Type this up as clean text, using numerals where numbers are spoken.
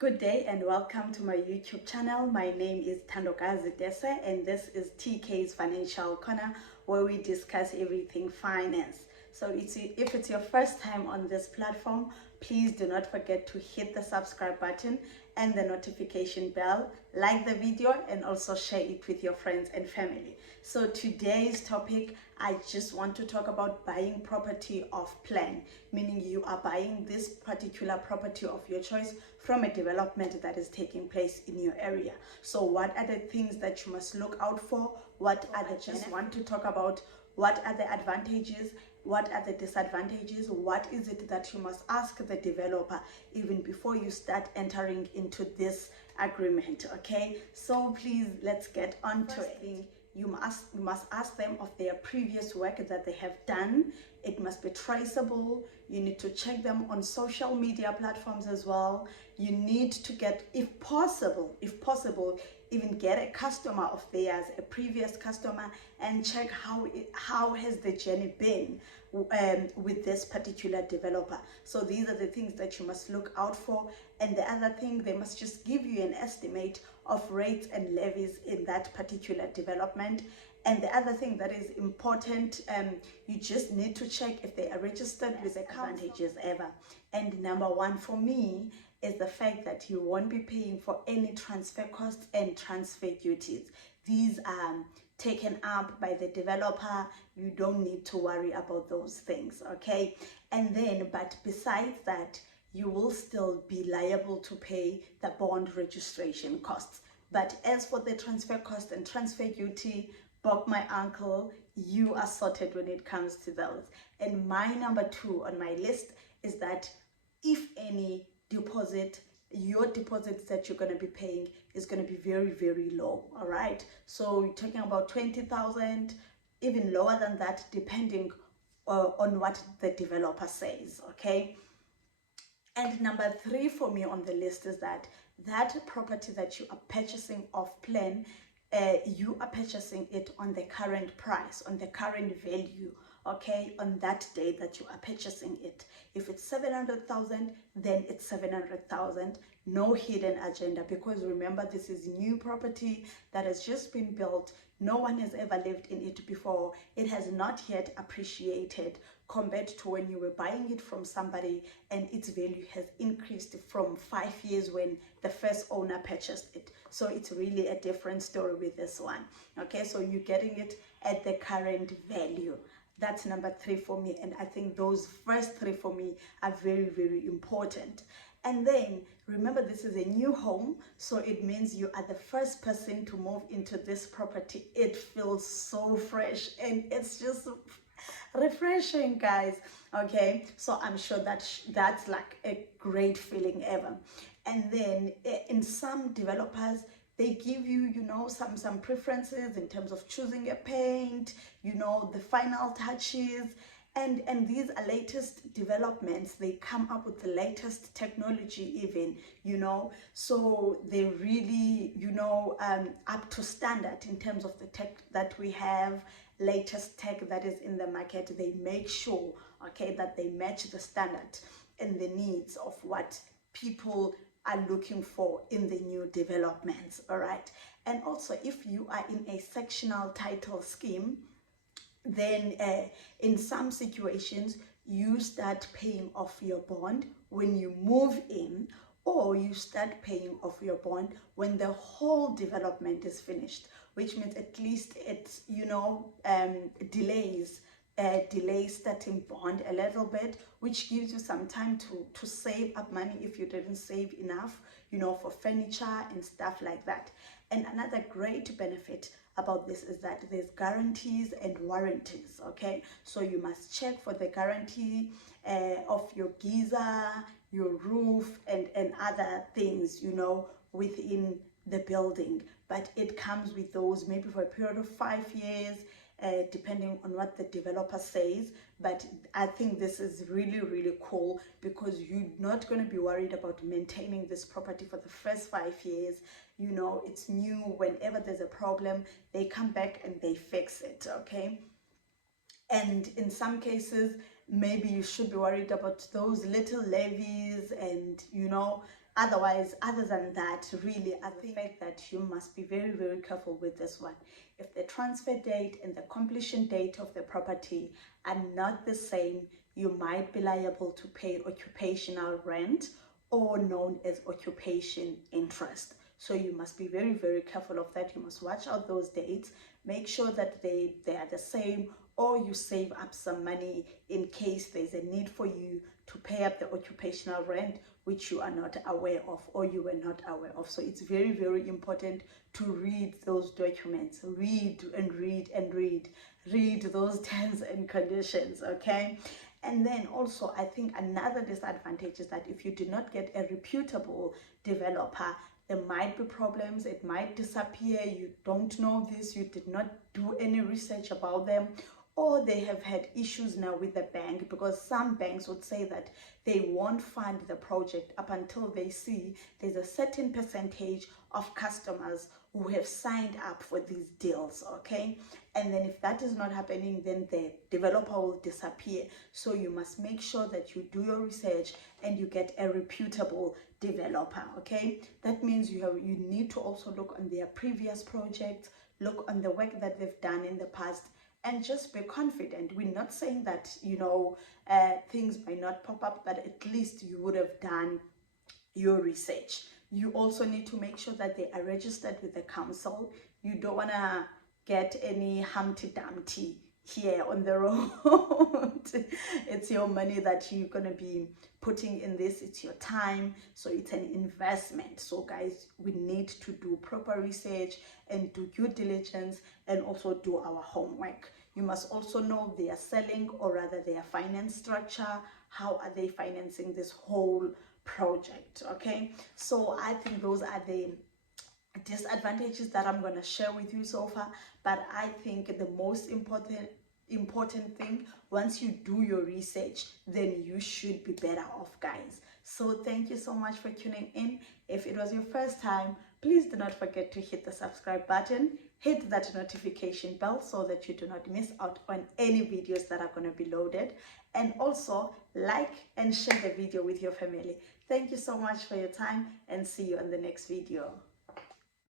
Good day and welcome to my YouTube channel. My name is Thandokazi Dese and this is TK's Financial Corner, where we discuss everything finance. So if it's your first time on this platform, please do not forget to hit the subscribe button and the notification bell, like the video and also share it with your friends and family. So today's topic, I just want to talk about buying property off plan, meaning you are buying this particular property of your choice from a development that is taking place in your area. So what are the things that you must look out for? What are the just want to talk about what are the advantages, what are the disadvantages, what is it that you must ask the developer even before you start entering into this agreement. Okay, so please let's get on to it. You must ask them of their previous work that they have done. It must be traceable. You need to check them on social media platforms as well. You need to get, if possible, even get a customer of theirs, a previous customer, and check how has the journey been with this particular developer. So these are the things that you must look out for. And the other thing, they must just give you an estimate of rates and levies in that particular development. And the other thing that is important, you just need to check if they are registered with advantages ever. And number one for me is the fact that you won't be paying for any transfer costs and transfer duties. These are taken up by the developer. You don't need to worry about those things, okay? And then, but besides that, you will still be liable to pay the bond registration costs. But as for the transfer cost and transfer duty, Bob, my uncle, you are sorted when it comes to those. And my number two on my list is that if any deposit, your deposits that you're going to be paying is going to be very, very low. All right, so you're talking about 20,000, even lower than that, depending on what the developer says. Okay. And number three for me on the list is that property that you are purchasing off plan, you are purchasing it on the current price, on the current value, okay, on that day that you are purchasing it. If it's 700,000, then it's 700,000, no hidden agenda, because remember, this is new property that has just been built. No one has ever lived in it before. It has not yet appreciated compared to when you were buying it from somebody, and its value has increased from 5 years when the first owner purchased it. So it's really a different story with this one. Okay, so you're getting it at the current value. That's number three for me, and I think those first three for me are very, very important. And then remember, this is a new home, so it means you are the first person to move into this property. It feels so fresh and it's just refreshing, guys. Okay, so I'm sure that that's like a great feeling ever. And then in some developers, they give you, you know, some preferences in terms of choosing a paint, you know, the final touches. And these are latest developments. They come up with the latest technology even, you know, so they're really, you know, up to standard in terms of the tech that we have, latest tech that is in the market. They make sure, okay, that they match the standard and the needs of what people are looking for in the new developments. All right. And also, if you are in a sectional title scheme, then in some situations you start paying off your bond when you move in, or you start paying off your bond when the whole development is finished, which means at least it's, you know, delays starting bond a little bit, which gives you some time to save up money if you didn't save enough, you know, for furniture and stuff like that. And another great benefit about this is that there's guarantees and warranties. Okay, so you must check for the guarantee of your geyser, your roof, and other things, you know, within the building. But it comes with those maybe for a period of 5 years, depending on what the developer says. But I think this is really, really cool, because you're not going to be worried about maintaining this property for the first 5 years. You know, it's new. Whenever there's a problem, they come back and they fix it. Okay. And in some cases, maybe you should be worried about those little levies and, you know, Otherwise, other than that, really, I think that you must be very, very careful with this one. If the transfer date and the completion date of the property are not the same, you might be liable to pay occupational rent, or known as occupation interest. So you must be very, very careful of that. You must watch out those dates. Make sure that they are the same, or you save up some money in case there's a need for you to pay up the occupational rent, which you are not aware of or you were not aware of. So it's very, very important to read those documents. Read and read and read. Read those terms and conditions, okay? And then also, I think another disadvantage is that if you do not get a reputable developer, there might be problems. It might disappear. You don't know this. You did not do any research about them, or they have had issues now with the bank, because some banks would say that they won't fund the project up until they see there's a certain percentage of customers who have signed up for these deals, okay? And then if that is not happening, then the developer will disappear. So you must make sure that you do your research and you get a reputable developer, okay? That means you need to also look on their previous projects, look on the work that they've done in the past, and just be confident. We're not saying that, things might not pop up, but at least you would have done your research. You also need to make sure that they are registered with the council. You don't want to get any Humpty Dumpty here on the road. It's your money that you're going to be putting in this. It's your time. So it's an investment. So guys, we need to do proper research and do due diligence, and also do our homework. You must also know their selling, or rather their finance structure. How are they financing this whole project? Okay, so I think those are the disadvantages that I'm going to share with you so far. But I think the most important thing, once you do your research, then you should be better off, guys. So thank you so much for tuning in. If it was your first time, please do not forget to hit the subscribe button, hit that notification bell so that you do not miss out on any videos that are going to be loaded, and also like and share the video with your family. Thank you so much for your time, and see you on the next video.